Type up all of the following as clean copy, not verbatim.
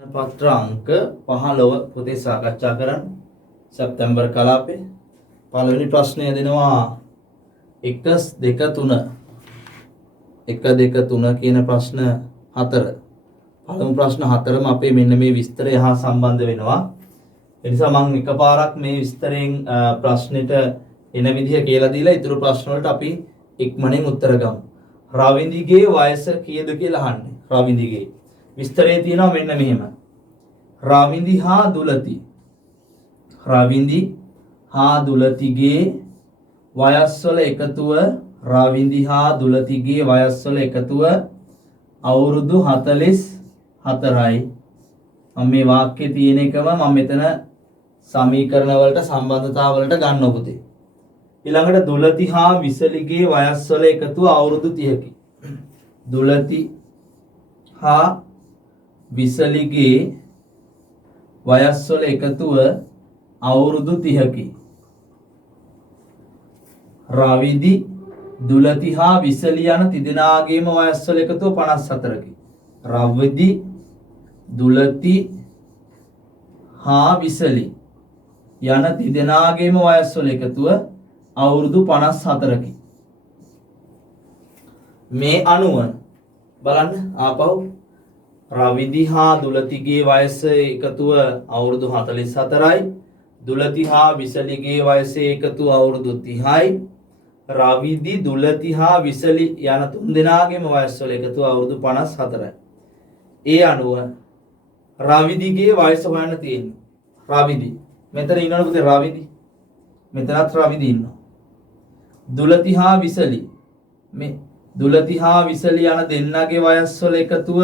පත්‍ර අංක 15 පොතේ සාකච්ඡා කරන්න සැප්තැම්බර් කලාපේ පළවෙනි ප්‍රශ්නය දෙනවා 1 2 3 1 2 3 කියන ප්‍රශ්න 4 පළමු ප්‍රශ්න 4ම අපේ මෙන්න මේ විස්තරය හා සම්බන්ධ වෙනවා ඒ නිසා මම එකපාරක් මේ විස්තරයෙන් ප්‍රශ්නෙට එන විදිහ කියලා දීලා ඊටු ප්‍රශ්න වලට අපි ඉක්මනින් උත්තර ගමු රවින්දිගේ වයස කීයද කියලා අහන්නේ රවින්දිගේ විස්තරයේ තියෙනවා මෙන්න මෙහෙම. රවින්දි හා දුලති. රවින්දි හා දුලතිගේ වයස්වල එකතුව රවින්දි හා දුලතිගේ වයස්වල එකතුව අවුරුදු 44යි. මම මේ වාක්‍යයේ තියෙන එකම මම මෙතන සමීකරණ වලට සම්බන්ධතාව වලට ගන්න පුතේ. ඊළඟට දුලති හා විසලිගේ වයස්වල එකතුව අවුරුදු 30කි. දුලති හා විසලිගේ වයස්වල එකතුව අවුරුදු 30කි. රවිදි දුලති හා විසලි යන තිදෙනාගේම වයස්වල එකතුව 54කි. රවිදි දුලති හා විසලි යන තිදෙනාගේම වයස්වල එකතුව අවුරුදු 54කි. මේ අනුව බලන්න ආපහු රවිදි හා දුලතිගේ වයස එකතුව අවුරුදු 44යි. දුලති හා විසලිගේ වයස එකතුව අවුරුදු 30යි. රවිදි දුලති හා විසලි යන තුන් දෙනාගේම වයස්වල එකතුව අවුරුදු 54යි. ඒ අනුව රවිදිගේ වයස හොයන්න තියෙන්නේ. රවිදි. මෙතන ඉන්නවද රවිදි? මෙතනත් රවිදි ඉන්නවා. දුලති හා විසලි. මේ දුලති හා විසලි යන දෙන්නගේ වයස්වල එකතුව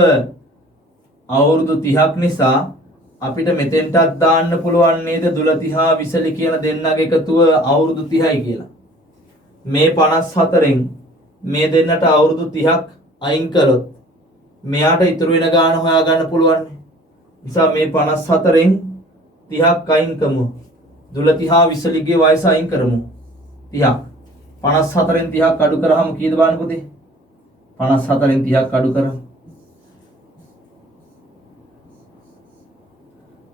අවුරුදු 30ක් නිසා අපිට මෙතෙන්ටත් දාන්න පුළුවන් නේද දුලති හා විසලි කියන දෙන්නගේ එකතුව අවුරුදු 30යි කියලා. මේ 54න් මේ දෙන්නට අවුරුදු 30ක් අයින් කළොත් මෙයාට ඉතුරු වෙන ගාන හොයාගන්න පුළුවන්. නිසා මේ 54න් 30ක් අයින් කරමු. දුලති හා විසලිගේ වයස අයින් කරමු. 30ක්. 54න් 30ක් අඩු කරාම කීයද බලන්න පුතේ? 54න් 30ක් අඩු කරමු.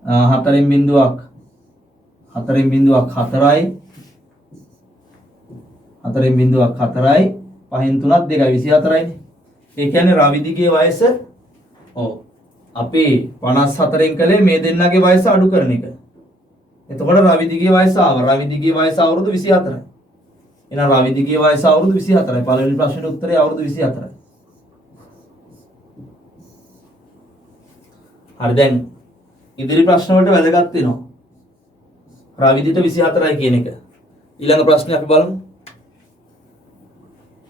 4න් බිඳුවක් 4යි 4න් බිඳුවක් 4යි 5න් 3ක් 2යි 24යිනේ. ඒ කියන්නේ රවිදිගේ වයස අපේ 54න් කලේ මේ දෙන්නගේ වයස අඩු කරන එක. එතකොට රවිදිගේ වයස ආවා. රවිදිගේ වයස අවුරුදු 24යි. එහෙනම් රවිදිගේ වයස අවුරුදු 24යි. පළවෙනි ප්‍රශ්නෙට උත්තරේ අවුරුදු 24යි. හරි දැන් ඉදිරි ප්‍රශ්න වලට වැදගත් වෙනවා. රවිදිට 24යි කියන එක. ඊළඟ ප්‍රශ්නේ අපි බලමු.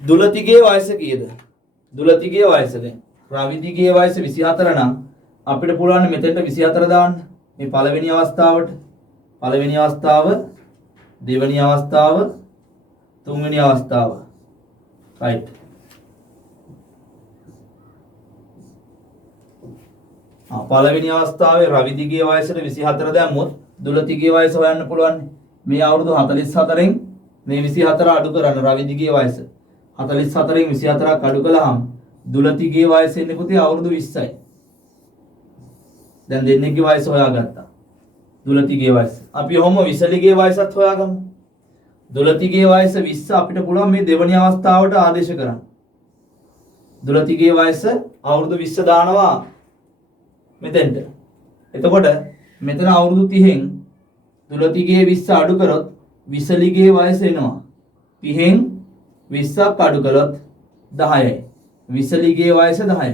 දුලතිගේ වයස කීයද? දුලතිගේ වයස දැන් රවිදිගේ වයස 24 නම් අපිට පුළුවන් මෙතෙන්ට 24 දාන්න. මේ පළවෙනි අවස්ථාවට. පළවෙනි අවස්ථාව, දෙවෙනි අවස්ථාව, තුන්වෙනි අවස්ථාව. right. පළවෙනි අවස්ථාවේ රවිදිගේ වයසට 24 දැම්මොත් දුලතිගේ වයස හොයන්න පුළුවන්. මේ අවුරුදු 44න් මේ 24 අඩු කරන්න රවිදිගේ වයස. 44න් 24ක් අඩු කළාම දුලතිගේ වයස එන්නේ පුතේ අවුරුදු 20යි. දැන් දෙන්නෙක්ගේ වයස හොයාගත්තා. දුලතිගේ වයස. අපි ඔහොම විසලිගේ වයසත් හොයාගමු. දුලතිගේ වයස 20 අපිට පුළුවන් මේ දෙවෙනි අවස්ථාවට ආදේශ කරන්න. දුලතිගේ වයස අවුරුදු 20 දානවා මෙතෙන්ට. එතකොට මෙතන අවුරුදු 30න් දුලතිගේ 20 අඩු කරොත් විසලිගේ වයස එනවා. 30න් 20ක් අඩු කළොත් 10යි. විසලිගේ වයස 10යි.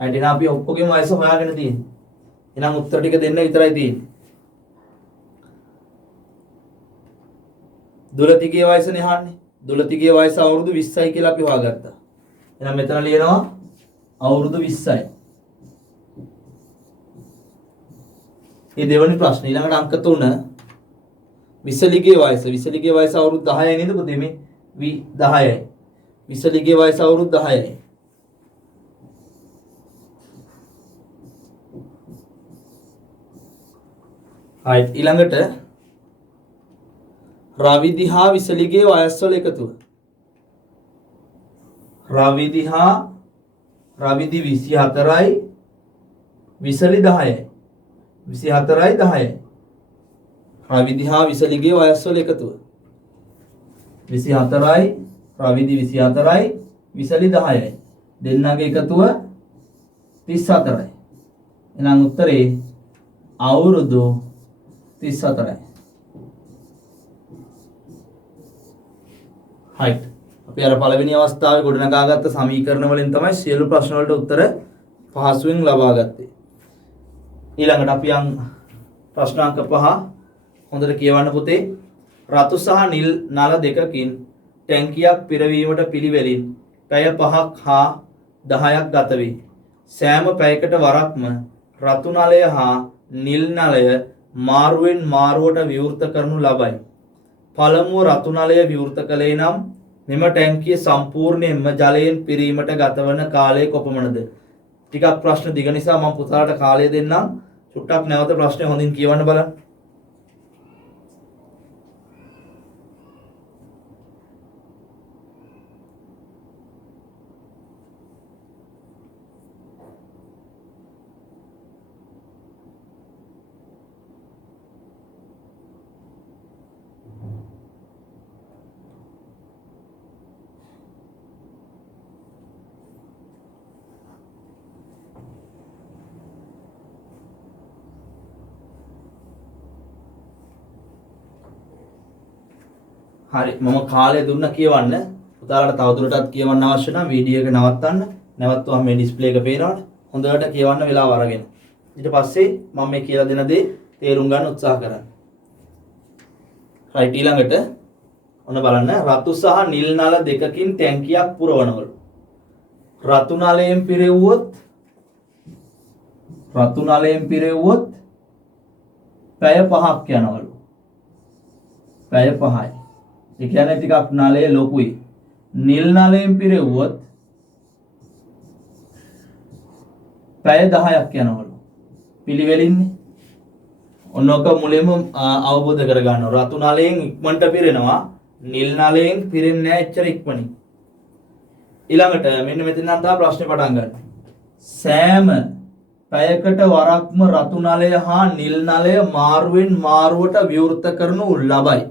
හරිද? එහෙනම් අපි ඔක්කොගේම වයස හොයාගෙන තියෙන්නේ. එහෙනම් උත්තර ටික දෙන්න විතරයි තියෙන්නේ. දුලතිගේ වයසනේ අහන්නේ. දුලතිගේ වයස අවුරුදු 20යි කියලා අපි හොයාගත්තා. එහෙනම් මෙතන ලියනවා අවුරුදු 20යි. මේ දෙවෙනි ප්‍රශ්නේ ඊළඟට අංක 3 විසලිගේ වයස. විසලිගේ වයස අවුරුදු 10යි නේද පුතේ මේ 10යි. විසලිගේ වයස අවුරුදු 10යි. right ඊළඟට රවිදි හා විසලිගේ වයස්වල එකතුව. රවිදි 24යි විසලි 10යි. 24යි 10යි. රවිදි හා විසලිගේ වයස් වල එකතුව. 24යි රවිදි 24යි විසලි 10යි. දෙන්නගේ එකතුව 34යි. එහෙනම් උත්තරේ අවුරුදු 34යි. right. අපි අර පළවෙනි අවස්ථාවේ ගොඩනගාගත්ත සමීකරණ වලින් තමයි සියලු ප්‍රශ්න වලට උත්තර පහසුවෙන් ලබා ගත්තේ. ඊළඟට අපි ප්‍රශ්න අංක 5 හොඳට කියවන්න පුතේ. රතු සහ නිල් නල දෙකකින් ටැංකියක් පිරවීමට පිළිවෙලින් පැය 5ක් හා 10ක් ගත වේ. සෑම පැයකට වරක්ම රතු නලය හා නිල් නලය මාරුවෙන් මාරුවට විවෘත කරනු ලබයි. පළමුව රතු නලය විවෘත කළේ නම් මෙම ටැංකිය සම්පූර්ණයෙන්ම ජලයෙන් පිරීමට ගතවන කාලය කොපමණද? ටිකක් ප්‍රශ්න දිග නිසා මම පුතාලට කාලය දෙන්නම්. චුට්ටක් නැවත ප්‍රශ්නේ හොඳින් කියවන්න බලන්න. හරි මම කාලය දුන්න කියවන්න. පුතාලට තවදුරටත් කියවන්න අවශ්‍ය නම් වීඩියෝ එක නවත්තන්න. නැවතුවම මේ ඩිස්ප්ලේ එක පේනවනේ. හොඳට කියවන්න වෙලාව අරගෙන. ඊට පස්සේ මම මේ කියලා දෙන දේ තේරුම් ගන්න උත්සාහ කරන්න. right ඊළඟට ඔන්න බලන්න රතු සහ නිල් නල දෙකකින් ටැංකියක් පුරවනවලු. රතු නලයෙන් පිරෙව්වොත් පැය 5ක් යනවලු. පැය 5යි. ඒ කියන්නේ ටිකක් නලය ලොකුයි. නිල් නලයෙන් පිරෙව්වොත් පැය 10ක් යනවලු. පිළිවෙලින්නේ. ඔන්නෝක මුලින්ම අවබෝධ කරගන්න. රතු නලයෙන් ඉක්මනට පිරෙනවා. නිල් නලයෙන් පිරෙන්නේ නැහැ එච්චර ඉක්මනින්. ඊළඟට මෙන්න මෙතන නම් තමයි ප්‍රශ්නේ පටන් ගන්න. සෑම පැයකට වරක්ම රතු නලය හා නිල් නලය මාරුවෙන් මාරුවට විවෘත කරනු ලබයි.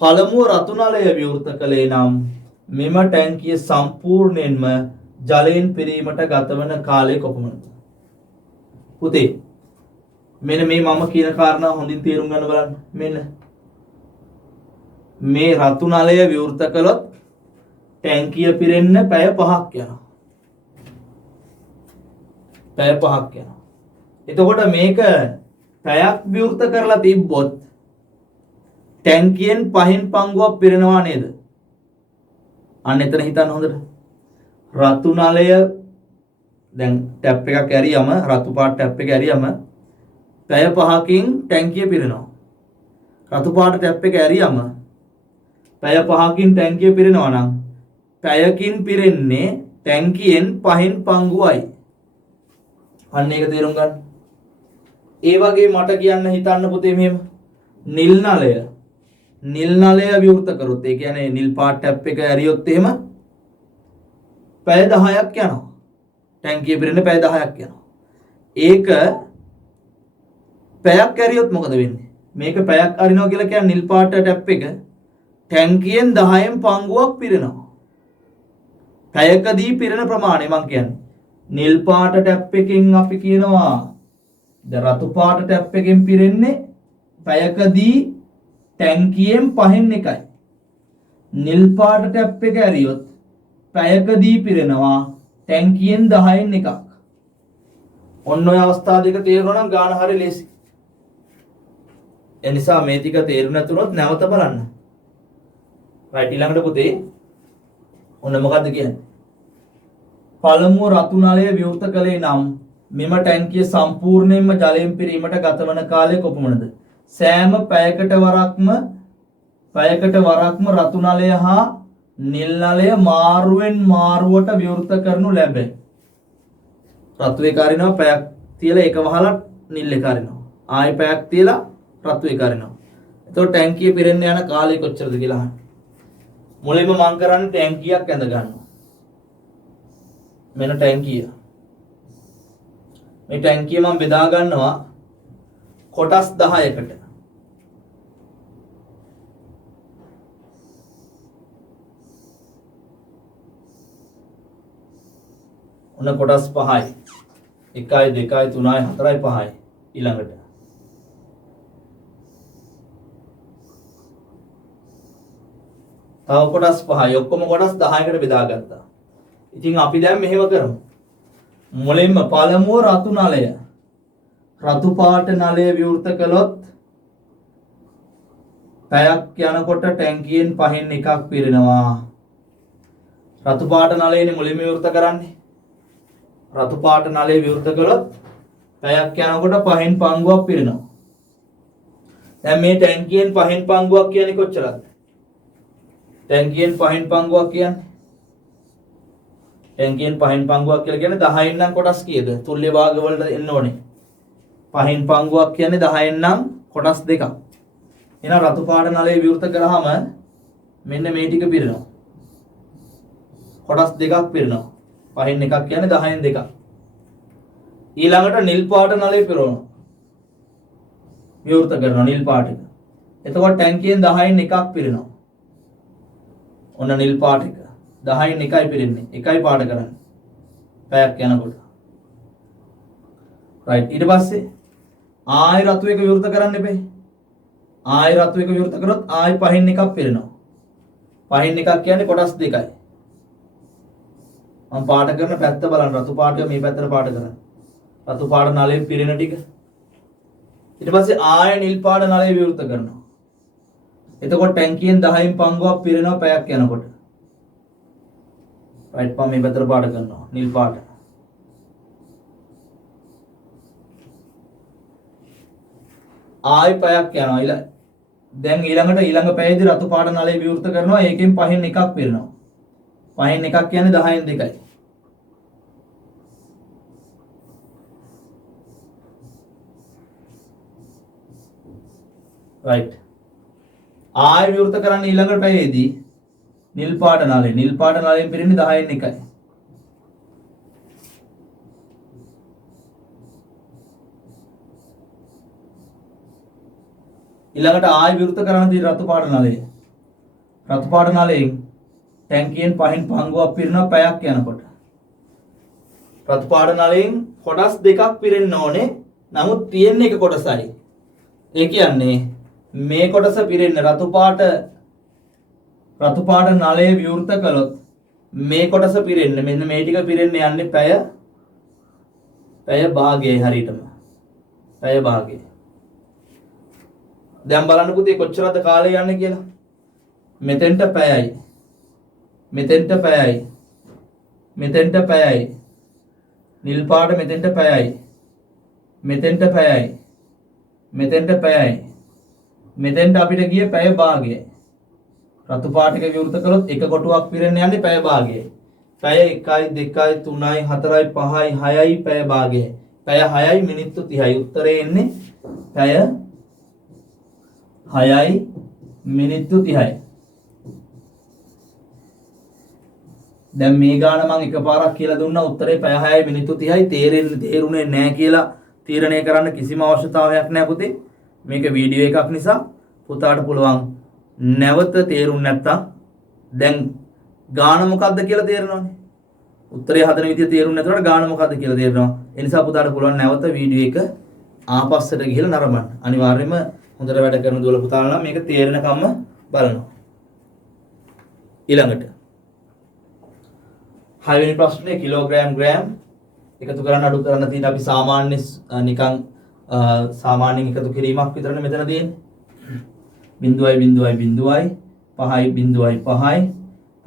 පළමුව රතු නලය විවෘත කළේ නම් මෙම ටැංකිය සම්පූර්ණයෙන්ම ජලයෙන් පිරීමට ගතවන කාලය කොපමණද? පුතේ මෙන්න මේ මම කියන කාරණා හොඳින් තේරුම් ගන්න බලන්න. මෙන්න මේ රතු නලය විවෘත කළොත් ටැංකිය පිරෙන්න පැය 5ක් යනවා. පැය 5ක් යනවා. එතකොට මේක පැයක් විවෘත කරලා තිබ්බොත් ටැංකියෙන් 5න් පංගුවක් පිරෙනවා නේද? අන්න එතන හිතන්න හොඳට. රතු නලය දැන් ටැප් එකක් ඇරියම රතු පාට ටැප් එක ඇරියම පැය 5කින් ටැංකිය පිරෙනවා. රතු පාට ටැප් එක ඇරියම පැය 5කින් ටැංකිය පිරෙනවා නම් පැයකින් පිරෙන්නේ ටැංකියෙන් 5න් පංගුවයි. අන්න ඒක තේරුම් ගන්න. ඒ වගේ මට කියන්න හිතන්න පුතේ මෙහෙම නිල් නලය විවෘත කරොත් ඒ කියන්නේ නිල් පාට ටැප් එක ඇරියොත් එහෙම පැය 10ක් යනවා. ටැංකිය පිරෙන්න පැය 10ක් යනවා. ඒක පැයක් ඇරියොත් මොකද වෙන්නේ? මේක පැයක් අරිනවා කියලා කියන්නේ නිල් පාට ටැප් එක ටැංකියෙන් 10න් පංගුවක් පිරෙනවා. පැයකදී පිරෙන ප්‍රමාණය මම කියන්නේ. නිල් පාට ටැප් එකෙන් අපි කියනවා දැන් රතු පාට ටැප් එකෙන් පිරෙන්නේ පැයකදී ටැංකියෙන් 5න් එකයි. නිල් පාට ටැප් එක ඇරියොත් පැයකදී පිරෙනවා ටැංකියෙන් 10න් එකක්. ඔන්න ඔය අවස්ථා දෙක තේරුණා නම් ගාන හරිය ලේසි. ඒ නිසා මේ ටික තේරුම් නැතුනොත් නැවත බලන්න. right ඊළඟට පුතේ ඔන්න මොකද්ද කියන්නේ? පළමුව රතු නලය විවෘත කළේ නම් මෙම ටැංකිය සම්පූර්ණයෙන්ම ජලයෙන් පිරීමට ගතවන කාලය කොපමණද? සෑම පැයකට වරක්ම රතු නලය හා නිල් නලය මාරුවෙන් මාරුවට විවෘත කරනු ලැබේ. රතු එක අරිනවා පැයක් තියලා ඒක වහලා නිල් එක අරිනවා. ආයෙ පැයක් තියලා රතු එක අරිනවා. එතකොට ටැංකිය පිරෙන්න යන කාලය කොච්චරද කියලා අහන්න. මුලින්ම මම කරන්නේ ටැංකියක් ඇඳ ගන්නවා. මෙන්න ටැංකිය. මේ ටැංකිය මම බෙදා ගන්නවා කොටස් 10කට. ඔන්න කොටස් 5යි. 1යි 2යි 3යි 4යි 5යි ඊළඟට. තව කොටස් 5යි. ඔක්කොම කොටස් 10කට බෙදාගත්තා. ඉතින් අපි දැන් මෙහෙම කරමු. මුලින්ම පළමුව රතු නලය. රතු පාට නලය විවෘත කළොත් පැයක් යනකොට ටැංකියෙන් පහෙන් එකක් පිරෙනවා. රතු පාට නලයනේ මුලින්ම විවෘත කරන්නේ. රතු පාට නලය විවෘත කළොත් පැයක් යනකොට පහෙන් පංගුවක් පිරෙනවා. දැන් මේ ටැංකියෙන් පහෙන් පංගුවක් කියන්නේ කොච්චරද? ටැංකියෙන් පහෙන් පංගුවක් කියන්නේ ටැංකියෙන් පහෙන් පංගුවක් කියලා කියන්නේ 10න් නම් කොටස් කීයද? තුල්‍ය භාග වලට එන්න ඕනේ. පහෙන් පංගුවක් කියන්නේ 10න් නම් කොටස් දෙකක්. එහෙනම් රතු පාට නලය විවෘත කරාම මෙන්න මේ ටික පිරෙනවා. කොටස් දෙකක් පිරෙනවා. පහෙන් එකක් කියන්නේ 10න් දෙකක්. ඊළඟට නිල් පාට නලය පිරවනවා. විවෘත කරනවා නිල් පාට එක. එතකොට ටැංකියෙන් 10න් එකක් පිරෙනවා. ඔන්න නිල් පාට එක. 10න් එකයි පිරෙන්නේ. එකයි පාට කරන්නේ. පැයක් යනකොට. රයිට්. ඊට පස්සේ ආයෙ රතු එක විවෘත කරන්න එපේ. ආයෙ රතු එක විවෘත කරොත් ආයෙ පහෙන් එකක් පිරෙනවා. පහෙන් එකක් කියන්නේ කොටස් දෙකයි. මම පාට කරන පැත්ත බලන්න. රතු පාටය මේ පැත්තට පාට කරන්න. රතු පාට නලයෙන් පිරෙන ටික. ඊට පස්සේ ආයෙ නිල් පාට නලය විවෘත කරනවා. එතකොට ටැංකියෙන් 10න් පංගුවක් පිරෙනවා පැයක් යනකොට. රයිට්. මම මේ පැත්තට පාට කරනවා. නිල් පාට. ආයෙ පැයක් යනවා. දැන් ඊළඟ පැයේදී රතු පාට නලය විවෘත කරනවා. ඒකෙන් පහෙන් එකක් පිරෙනවා. පහෙන් එකක් කියන්නේ 10න් දෙකයි. රයිට්. ආයෙ විවෘත කරන්න ඊළඟ පැයේදී නිල් පාට නලය. නිල් පාට නලයෙන් පිරෙන්නේ 10න් එකයි. ඊළඟට ආයෙ විවෘත කරන්න දී රතු පාට නලය. රතු පාට නලයෙන් ටැංකියෙන් පහෙන් පංගුවක් පිරෙනවා පැයක් යනකොට. රතු පාට නලයෙන් කොටස් දෙකක් පිරෙන්න ඕනේ. නමුත් තියෙන්නේ එක කොටසයි. ඒ කියන්නේ මේ කොටස පිරෙන්නේ රතු පාට නලය විවෘත කළොත් මේ කොටස පිරෙන්නේ මෙන්න මේ ටික පිරෙන්නේ යන්නේ පැය භාගයයි හරියටම. පැය භාගය. දැන් බලන්න පුතේ කොච්චරද කාලය යන්නේ කියලා. මෙතෙන්ට පැයයි. මෙතෙන්ට පැයයි. මෙතෙන්ට පැයයි. නිල් පාට මෙතෙන්ට පැයයි. මෙතෙන්ට පැයයි. මෙතෙන්ට පැයයි. මෙතෙන්ට අපිට ගිය පැය භාගයයි. රතු පාට එක විවෘත කළොත් එක කොටුවක් පිරෙන්න යන්නේ පැය භාගයයි. පැය 1යි 2යි 3යි 4යි 5යි 6යි පැය භාගයයි. පැය 6යි මිනිත්තු 30යි. උත්තරේ එන්නේ පැය 6යි මිනිත්තු 30යි. දැන් මේ ගාන මම එකපාරක් කියලා දුන්නා උත්තරේ පැය 6යි මිනිත්තු 30යි. තේරුනේ නැහැ කියලා තීරණය කරන්න කිසිම අවශ්‍යතාවයක් නැහැ පුතේ. මේක වීඩියෝ එකක් නිසා පුතාට පුළුවන් නැවත තේරුම් නැත්තම් දැන් ගාන මොකක්ද කියලා තේරෙනවනේ. උත්තරේ හදන විදිය තේරුම් නැතුනට ගාන මොකක්ද කියලා තේරෙනවා. ඒ නිසා පුතාට පුළුවන් නැවත වීඩියෝ එක ආපස්සට ගිහලා නරඹන්න. අනිවාර්යයෙන්ම හොඳට වැඩ කරන දුවල පුතාලා නම් මේක තේරෙනකම්ම බලනවා. ඊළඟට 6 වෙනි ප්‍රශ්නේ කිලෝග්‍රෑම් ග්‍රෑම් එකතු කරන්න අඩු කරන්න තියෙන අපි සාමාන්‍ය නිකන් සාමාන්‍යයෙන් එකතු කිරීමක් විතරනේ මෙතන තියෙන්නේ. 0.0.0 5යි 0.5යි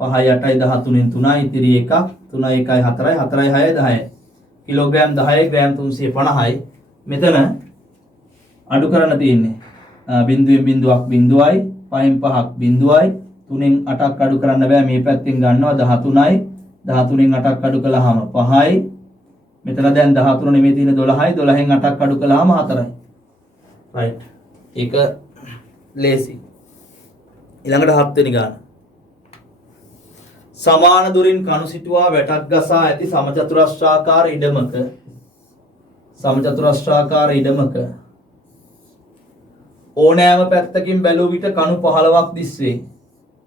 5යි 8යි 13න් 3යි ඉතිරි 1ක් 3යි 1යි 4යි 4යි 6යි 10යි කිලෝග්‍රෑම් 10යි ග්‍රෑම් 350යි මෙතන අඩු කරන්න තියෙන්නේ 0.0ක් 0යි 5න් 5ක් 0යි 3න් 8ක් අඩු කරන්න බෑ මේ පැත්තෙන් ගන්නවා 13යි 13න් 8ක් අඩු කළාම 5යි මෙතන දැන් 13 නෙමෙයි තියෙන්නේ 12යි 12න් 8ක් අඩු කළාම 4යි. රයිට්. ඒක ලේසි. ඊළඟට 7 වෙනි ගාන. සමාන දුරින් කණු සිටුවා වැටක් ගසා ඇති සමචතුරස්‍රාකාර ඉඩමක සමචතුරස්‍රාකාර ඉඩමක ඕනෑම පැත්තකින් බැලුව විට කණු 15ක් දිස්වේ.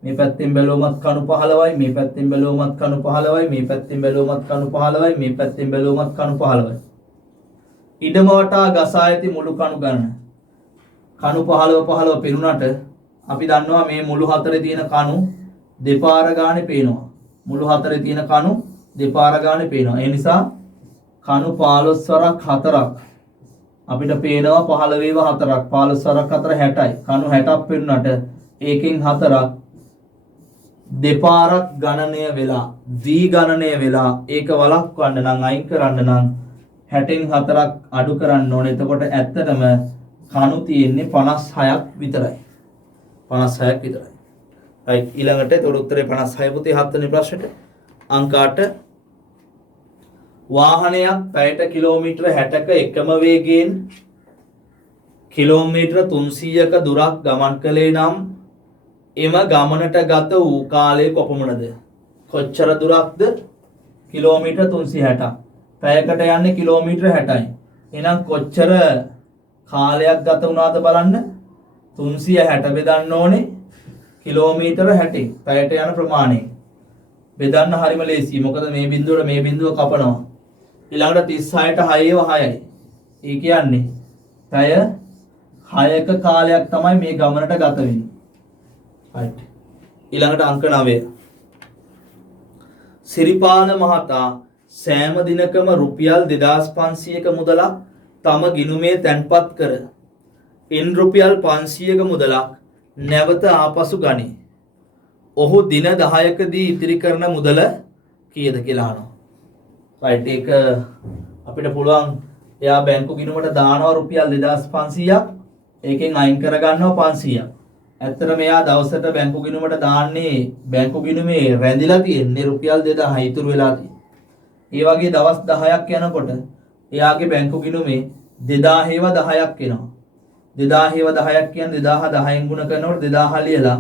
මේ පැත්තෙන් බැලුවමත් කණු 15යි, මේ පැත්තෙන් බැලුවමත් කණු 15යි, මේ පැත්තෙන් බැලුවමත් කණු 15යි, මේ පැත්තෙන් බැලුවමත් කණු 15යි. ඉඩම වටා ගසා ඇති මුළු කණු ගණන. කණු 15 පෙනුනට අපි දන්නවා මේ මුළු හතරේ තියෙන කණු දෙපාර ගානේ පේනවා. මුළු හතරේ තියෙන කණු දෙපාර ගානේ පේනවා. ඒ නිසා කණු 15 වරක් 4ක් අපිට පේනවා 15 වේව 4ක් 15 වරක් 4 60යි. කණු 60ක් පෙනුනට ඒකෙන් 4ක් දෙපාරක් ගණනය වෙලා දී ගණනය වෙලා ඒක වළක්වන්න නම් අයින් කරන්න නම් 60න් 4ක් අඩු කරන්න ඕනේ. එතකොට ඇත්තටම කණු තියෙන්නේ 56ක් විතරයි. 56ක් විතරයි. right ඊළඟට ඒතකොට උත්තරේ 56 පුතේ 7 වෙනි ප්‍රශ්නෙට අංක 8 වාහනයක් පැයට කිලෝමීටර 60ක එකම වේගයෙන් කිලෝමීටර 300ක දුරක් ගමන් කළේ නම් එම ගමනට ගත වූ කාලය කොපමණද? කොච්චර දුරක්ද? කිලෝමීටර 360ක්. පැයකට යන්නේ කිලෝමීටර 60යි. එහෙනම් කොච්චර කාලයක් ගත වුණාද බලන්න. 360 බෙදන්න ඕනේ කිලෝමීටර 60. පැයට යන ප්‍රමාණය. බෙදන්න හරිම ලේසියි. මොකද මේ බිඳුවට මේ බිඳුව කපනවා. ඊළඟට 36ට 6යි. ඒ කියන්නේ පැය 6ක කාලයක් තමයි මේ ගමනට ගත වෙන්නේ. right ඊළඟට අංක 9 සිරිපාල මහතා සෑම දිනකම රුපියල් 2500ක මුදලක් තම ගිණුමේ තැන්පත් කර ඉන් රුපියල් 500ක මුදලක් නැවත ආපසු ගනී. ඔහු දින 10කදී ඉතිරි කරන මුදල කීයද කියලා අහනවා. right ඒක අපිට පුළුවන් එයා බැංකු ගිණුමට දානවා රුපියල් 2500ක් ඒකෙන් අයින් කර ගන්නවා 500ක්. ඇත්තට මෙයා දවසට බැංකු ගිණුමට දාන්නේ බැංකු ගිණුමේ රැඳිලා තියෙන්නේ රුපියල් 2000 ඉතුරු වෙලා තියෙන්නේ. ඒ වගේ දවස් 10ක් යනකොට එයාගේ බැංකු ගිණුමේ 2000 10ක් එනවා. 2000 10ක් කියන්නේ 2000 10න් ගුණ කරනකොට 2000 ලියලා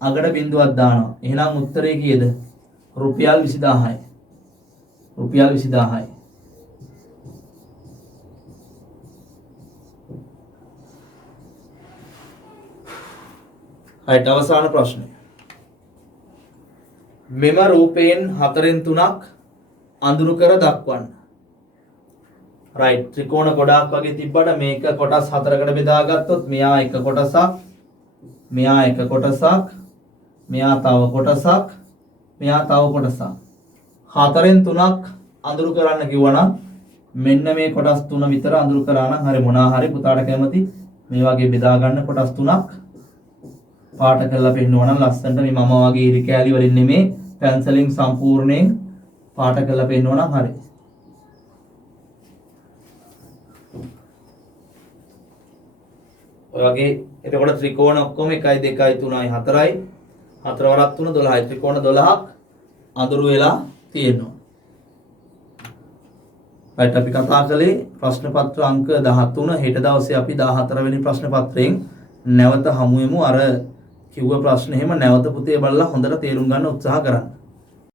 අගට බිඳුවක් දානවා. එහෙනම් උත්තරේ කීයද? රුපියල් 20000යි. රුපියල් 20000යි. right අවසාන ප්‍රශ්නය. මෙම රූපයෙන් 4න් 3ක් අඳුරු කර දක්වන්න. right ත්‍රිකෝණ ගොඩාක් වගේ තිබ්බට මේක කොටස් 4කට බෙදාගත්තොත් මෙයා එක කොටසක්, මෙයා එක කොටසක්, මෙයා තව කොටසක්, මෙයා තව කොටසක්. 4න් 3ක් අඳුරු කරන්න කිව්වනම් මෙන්න මේ කොටස් 3 විතර අඳුරු කරා නම් හරි මොනවා හරි පුතාට කැමති මේ වගේ බෙදා ගන්න කොටස් 3ක් පාට කරලා පෙන්නනවා නම් ලස්සනට මේ මම වගේ ඉරි කෑලි වලින් නෙමේ පැන්සලින් සම්පූර්ණයෙන් පාට කරලා පෙන්නනවා නම් හරි. ඔය වගේ එතකොට ත්‍රිකෝණ ඔක්කොම 1 2 3යි 4යි 4 වරක් 3 12යි ත්‍රිකෝණ 12ක් අඳුරු වෙලා තියෙනවා. right අපි කතා කළේ ප්‍රශ්න පත්‍ර අංක 13. හෙට දවසේ අපි 14 වෙනි ප්‍රශ්න පත්‍රයෙන් නැවත හමු වෙමු. අර කිව්ව ප්‍රශ්න එහෙම නැවත පුතේ බලලා හොඳට තේරුම් ගන්න උත්සාහ කරන්න.